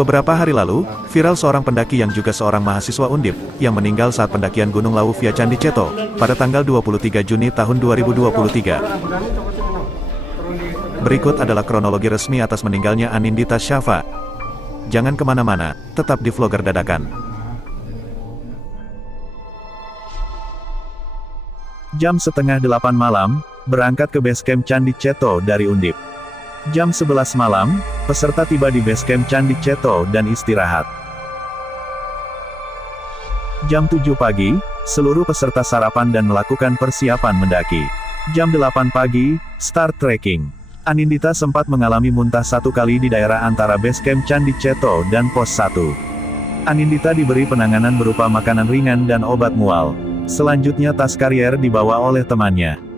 Beberapa hari lalu, viral seorang pendaki yang juga seorang mahasiswa Undip, yang meninggal saat pendakian Gunung Lawu via Candi Ceto, pada tanggal 23 Juni tahun 2023. Berikut adalah kronologi resmi atas meninggalnya Anindita Syafa. Jangan kemana-mana, tetap di Vlogger Dadakan. Jam setengah 8 malam, berangkat ke basecamp Candi Ceto dari Undip. Jam 11 malam, peserta tiba di basecamp Candi Ceto dan istirahat. Jam 7 pagi, seluruh peserta sarapan dan melakukan persiapan mendaki. Jam 8 pagi, start trekking. Anindita sempat mengalami muntah satu kali di daerah antara basecamp Candi Ceto dan pos 1. Anindita diberi penanganan berupa makanan ringan dan obat mual. Selanjutnya tas karier dibawa oleh temannya.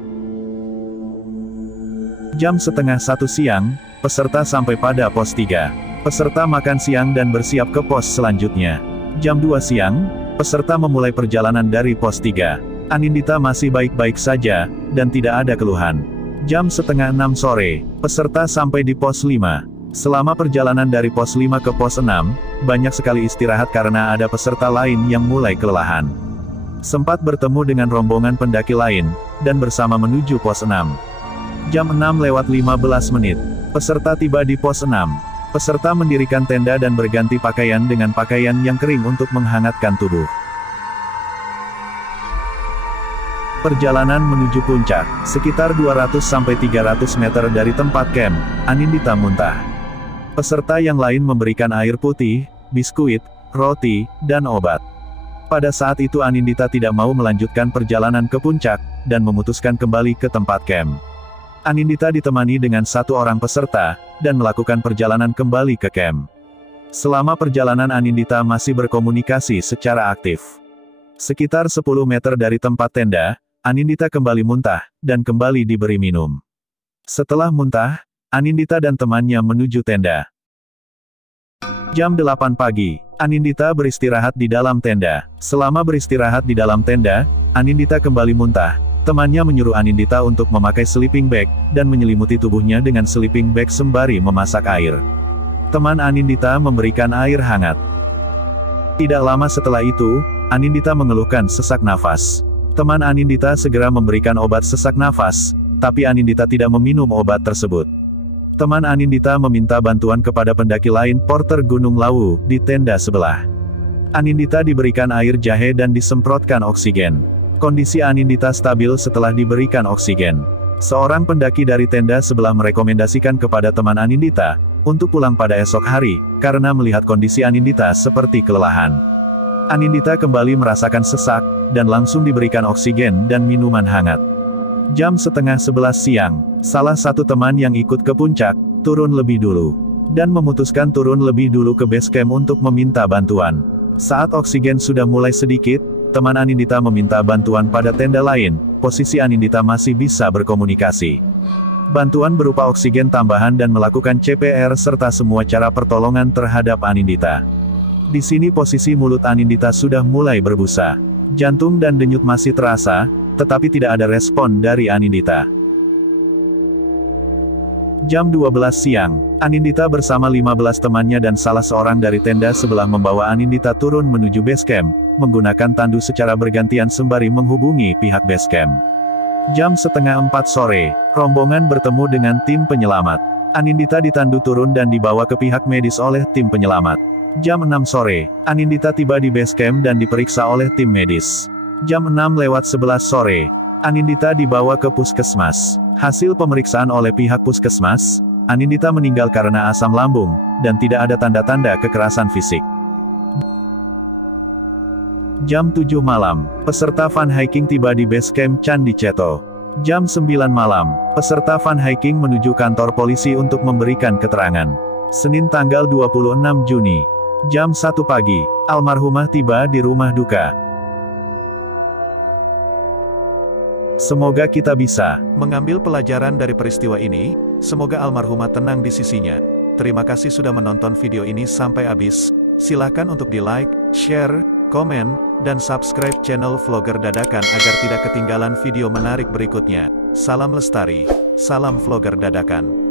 Jam setengah 1 siang, peserta sampai pada pos 3. Peserta makan siang dan bersiap ke pos selanjutnya. Jam 2 siang, peserta memulai perjalanan dari pos 3. Anindita masih baik-baik saja, dan tidak ada keluhan. Jam setengah 6 sore, peserta sampai di pos 5. Selama perjalanan dari pos 5 ke pos 6, banyak sekali istirahat karena ada peserta lain yang mulai kelelahan. Sempat bertemu dengan rombongan pendaki lain, dan bersama menuju pos 6. Jam 6:15 menit, peserta tiba di pos 6. Peserta mendirikan tenda dan berganti pakaian dengan pakaian yang kering untuk menghangatkan tubuh. Perjalanan menuju puncak, sekitar 200-300 meter dari tempat camp, Anindita muntah. Peserta yang lain memberikan air putih, biskuit, roti, dan obat. Pada saat itu Anindita tidak mau melanjutkan perjalanan ke puncak, dan memutuskan kembali ke tempat camp. Anindita ditemani dengan satu orang peserta, dan melakukan perjalanan kembali ke camp. Selama perjalanan Anindita masih berkomunikasi secara aktif. Sekitar 10 meter dari tempat tenda, Anindita kembali muntah, dan kembali diberi minum. Setelah muntah, Anindita dan temannya menuju tenda. Jam 8 pagi, Anindita beristirahat di dalam tenda. Selama beristirahat di dalam tenda, Anindita kembali muntah. Temannya menyuruh Anindita untuk memakai sleeping bag, dan menyelimuti tubuhnya dengan sleeping bag sembari memasak air. Teman Anindita memberikan air hangat. Tidak lama setelah itu, Anindita mengeluhkan sesak nafas. Teman Anindita segera memberikan obat sesak nafas, tapi Anindita tidak meminum obat tersebut. Teman Anindita meminta bantuan kepada pendaki lain porter Gunung Lawu, di tenda sebelah. Anindita diberikan air jahe dan disemprotkan oksigen. Kondisi Anindita stabil setelah diberikan oksigen. Seorang pendaki dari tenda sebelah merekomendasikan kepada teman Anindita, untuk pulang pada esok hari, karena melihat kondisi Anindita seperti kelelahan. Anindita kembali merasakan sesak, dan langsung diberikan oksigen dan minuman hangat. Jam setengah 11 siang, salah satu teman yang ikut ke puncak, turun lebih dulu. Dan memutuskan turun lebih dulu ke base camp untuk meminta bantuan. Saat oksigen sudah mulai sedikit, teman Anindita meminta bantuan pada tenda lain, posisi Anindita masih bisa berkomunikasi. Bantuan berupa oksigen tambahan dan melakukan CPR serta semua cara pertolongan terhadap Anindita. Di sini posisi mulut Anindita sudah mulai berbusa. Jantung dan denyut masih terasa, tetapi tidak ada respon dari Anindita. Jam 12 siang, Anindita bersama 15 temannya dan salah seorang dari tenda sebelah membawa Anindita turun menuju base camp, menggunakan tandu secara bergantian sembari menghubungi pihak base camp. Jam setengah 4 sore, rombongan bertemu dengan tim penyelamat. Anindita ditandu turun dan dibawa ke pihak medis oleh tim penyelamat. Jam 6 sore, Anindita tiba di base camp dan diperiksa oleh tim medis. Jam 6:11 sore, Anindita dibawa ke puskesmas. Hasil pemeriksaan oleh pihak puskesmas, Anindita meninggal karena asam lambung, dan tidak ada tanda-tanda kekerasan fisik. Jam 7 malam, peserta fun hiking tiba di base camp Candi Ceto. Jam 9 malam, peserta fun hiking menuju kantor polisi untuk memberikan keterangan. Senin tanggal 26 Juni. Jam 1 pagi, almarhumah tiba di rumah duka. Semoga kita bisa mengambil pelajaran dari peristiwa ini, semoga almarhumah tenang di sisinya. Terima kasih sudah menonton video ini sampai habis. Silakan untuk di-like, share, komen, dan subscribe channel Vlogger Dadakan agar tidak ketinggalan video menarik berikutnya. Salam lestari, salam Vlogger Dadakan.